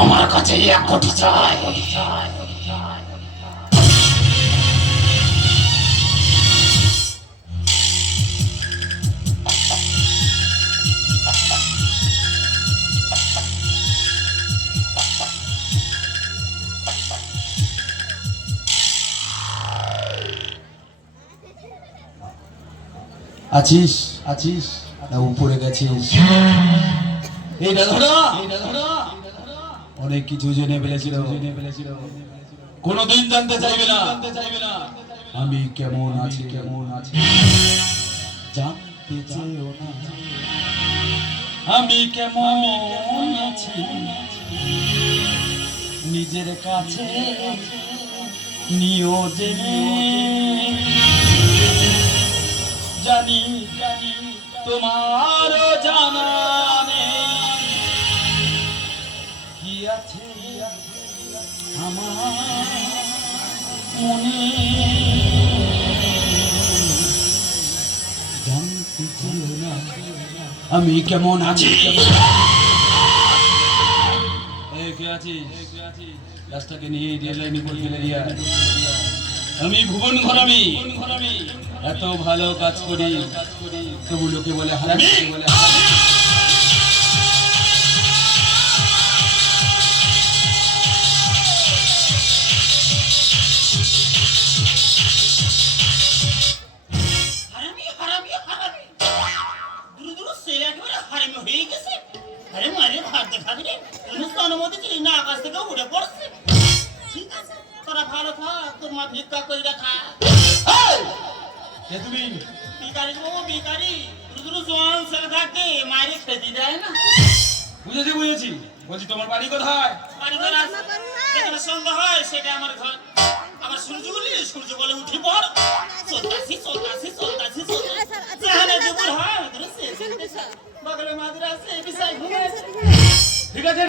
আমার কাছে এক কোটি চাই। আছিস? আছিস? না উপরে গেছিস। এইটা ধরো এইটা ধরো অনেক কিছু জেনে ফেলেছিল। কোনোদিন জানতে চাইবে না আমি কেমন আছি। কেমন আছি জানতে চেয়েও না। আমি কেমন আছি। নিজের কাছে নিও জেনে জানি। জানি তোমার আমি কেমন আছি? নিয়ে আমি ভুবন ঘরামি। এত ভালো কাজ করি, তবু লোকে বলে হারামি বলে। হারামি। হারামি হয়ে গেছে। আরে মারে ভাত দেখাবি রে অনুষ্ঠান অনুমতি ছিল না আকাশ থেকে উড়ে পড়ছে। ঠিক আছে তোরা ভালো থাক তোর মা ভিক্ষা কইরা খা এই! কে তুমি? ভিকারি বাবু ভিকারি দূর দূর জোয়ান ছেলে থাকতে মায়ের খেতে দেয় না। বুঝেছি বুঝেছি। বলছি তোমার বাড়ি কোথায়? বাড়ি ঘর আছে যেখানে সন্ধ্যা হয় সেটা আমার ঘর। আবার সূর্য বলি সূর্য বলে উঠি পড়। চলতাছি চলতাছি চলতাছি চলতাছি। যেখানে দুপুর হয় ঠিক আছে।